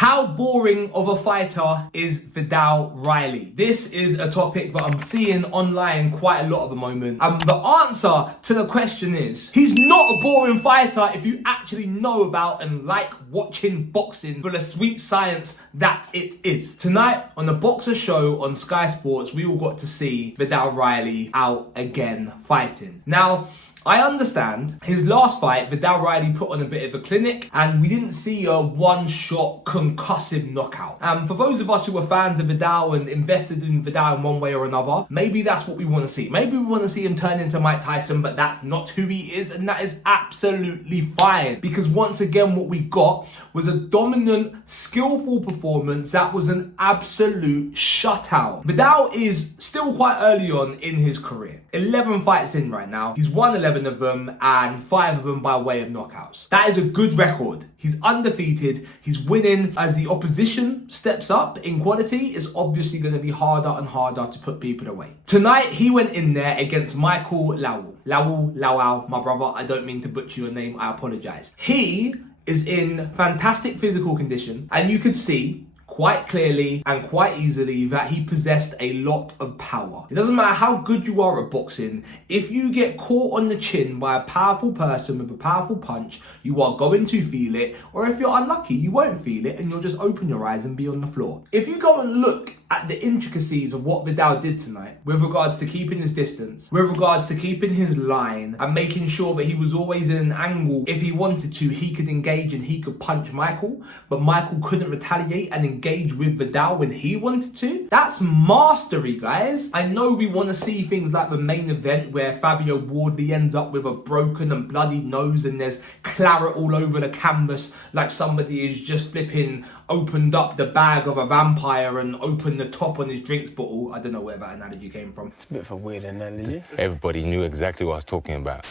How boring of a fighter is Vidal Riley? This is a topic that I'm seeing online quite a lot at the moment. And the answer to the question is, he's not a boring fighter if you actually know about and like watching boxing for the sweet science that it is. Tonight on the Boxer Show on Sky Sports, we all got to see Vidal Riley out again fighting. Now, I understand his last fight, Vidal Riley put on a bit of a clinic and we didn't see a one-shot concussive knockout. For those of us who were fans of Vidal and invested in Vidal in one way or another, maybe that's what we want to see. Maybe we want to see him turn into Mike Tyson, but that's not who he is, and that is absolutely fine. Because once again, what we got was a dominant, skillful performance that was an absolute shutout. Vidal is still quite early on in his career. 11 fights in right now. He's won 11 of them and 5 of them by way of knockouts. That is a good record. He's undefeated. He's winning. As the opposition steps up in quality, it's obviously going to be harder and harder to put people away. Tonight, he went in there against Mikael Lawal. Lawal, my brother. I don't mean to butcher your name. I apologize. He is in fantastic physical condition, and you could see quite clearly and quite easily that he possessed a lot of power. It doesn't matter how good you are at boxing, if you get caught on the chin by a powerful person with a powerful punch, you are going to feel it, or if you're unlucky, you won't feel it and you'll just open your eyes and be on the floor. If you go and look at the intricacies of what Vidal did tonight, with regards to keeping his distance, with regards to keeping his line, and making sure that he was always in an angle, if he wanted to, he could engage and he could punch Mikael, but Mikael couldn't retaliate and engage with Vidal when he wanted to. That's mastery, guys. I know we want to see things like the main event where Fabio Wardley ends up with a broken and bloody nose and there's claret all over the canvas like somebody is just flipping opened up the bag of a vampire and opened the top on his drinks bottle. I don't know where that analogy came from. It's a bit of a weird analogy. Everybody knew exactly what I was talking about.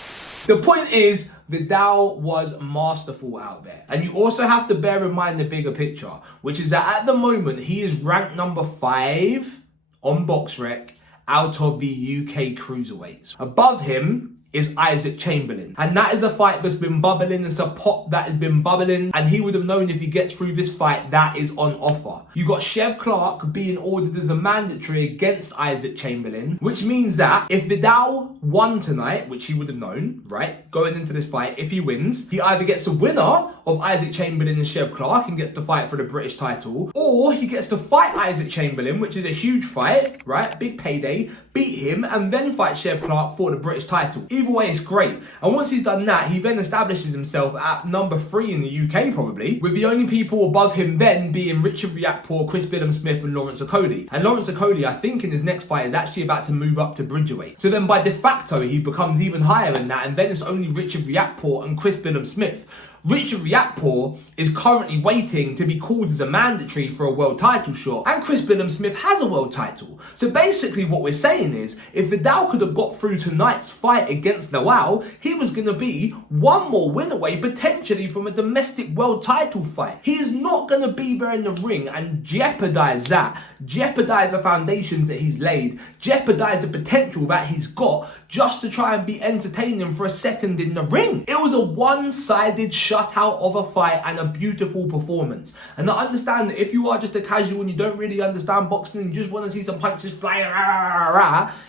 The point is, Vidal was masterful out there. And you also have to bear in mind the bigger picture, which is that at the moment, he is ranked number 5 on BoxRec out of the UK cruiserweights. Above him is Isaac Chamberlain. And that is a fight that's been bubbling. It's a pot that has been bubbling. And he would have known if he gets through this fight, that is on offer. You got Chev Clark being ordered as a mandatory against Isaac Chamberlain, which means that if Vidal won tonight, which he would have known, right, going into this fight, if he wins, he either gets a winner of Isaac Chamberlain and Chev Clark and gets to fight for the British title, or he gets to fight Isaac Chamberlain, which is a huge fight, right, big payday, beat him, and then fight Chev Clark for the British title. Either way, it's great. And once he's done that, he then establishes himself at number 3 in the UK, probably, with the only people above him then being Richard Riakporhe, Chris Billam-Smith, and Lawrence Okolie. And Lawrence Okolie, I think in his next fight, is actually about to move up to Bridgerweight. So then by de facto, he becomes even higher than that, and then it's only Richard Riakporhe and Chris Billam-Smith. Richard Riakporhe is currently waiting to be called as a mandatory for a world title shot, and Chris Billam-Smith has a world title. So basically what we're saying is, if Vidal could have got through tonight's fight against Lawal, he was going to be one more win away potentially from a domestic world title fight. He is not going to be there in the ring and jeopardize that, jeopardize the foundations that he's laid, jeopardize the potential that he's got just to try and be entertaining for a second in the ring. It was a one-sided shutout of a fight and a beautiful performance. And I understand that if you are just a casual and you don't really understand boxing and you just want to see some punches flying,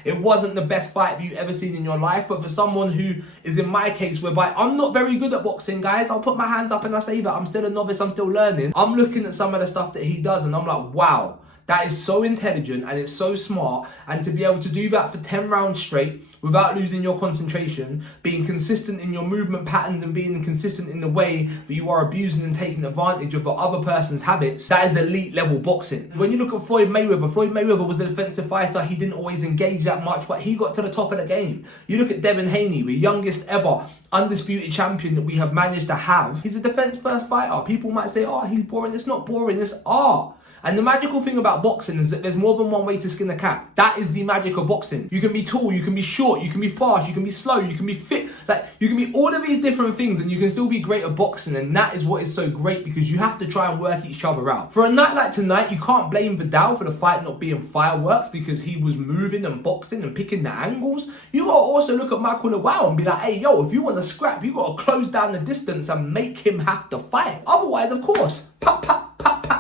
it wasn't the best fight that you've ever seen in your life. But for someone who is in my case, whereby I'm not very good at boxing, guys, I'll put my hands up and I say that I'm still a novice, I'm still learning. I'm looking at some of the stuff that he does and I'm like, wow. That is so intelligent and it's so smart, and to be able to do that for 10 rounds straight without losing your concentration, being consistent in your movement patterns and being consistent in the way that you are abusing and taking advantage of the other person's habits, that is elite level boxing. When you look at Floyd Mayweather was a defensive fighter. He didn't always engage that much, but he got to the top of the game. You look at Devin Haney, the youngest ever undisputed champion that we have managed to have. He's a defense first fighter. People might say, oh, he's boring. It's not boring, it's art. And the magical thing about boxing is that there's more than one way to skin a cat. That is the magic of boxing. You can be tall, you can be short, you can be fast, you can be slow, you can be fit. Like, you can be all of these different things and you can still be great at boxing. And that is what is so great, because you have to try and work each other out. For a night like tonight, you can't blame Vidal for the fight not being fireworks, because he was moving and boxing and picking the angles. You gotta also look at Mikael Lawal and be like, hey, yo, if you want to scrap, you gotta close down the distance and make him have to fight. Otherwise, of course, pop, pop, pop, pop.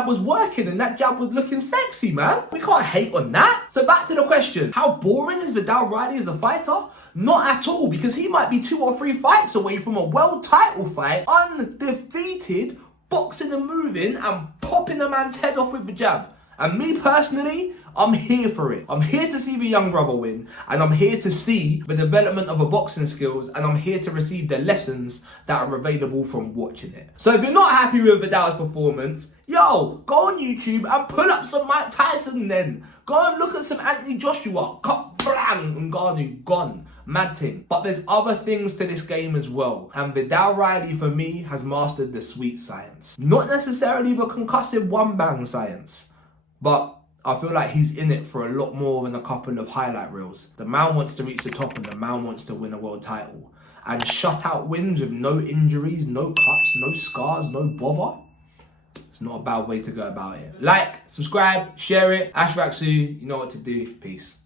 jab was working and that jab was looking sexy, man. We can't hate on that. So back to the question, how boring is Vidal Riley as a fighter? Not at all, because he might be 2 or 3 fights away from a world title fight, undefeated, boxing and moving and popping a man's head off with the jab. And me personally, I'm here for it. I'm here to see the young brother win, and I'm here to see the development of a boxing skills, and I'm here to receive the lessons that are available from watching it. So if you're not happy with Vidal's performance, yo, go on YouTube and pull up some Mike Tyson then. Go and look at some Anthony Joshua. Cut, blang, and Ngannou, gone. Mad thing. But there's other things to this game as well. And Vidal Riley, for me, has mastered the sweet science. Not necessarily the concussive one-bang science, but I feel like he's in it for a lot more than a couple of highlight reels. The man wants to reach the top and the man wants to win a world title. And shutout wins with no injuries, no cuts, no scars, no bother. It's not a bad way to go about it. Like, subscribe, share it. Rak-Su, you know what to do. Peace.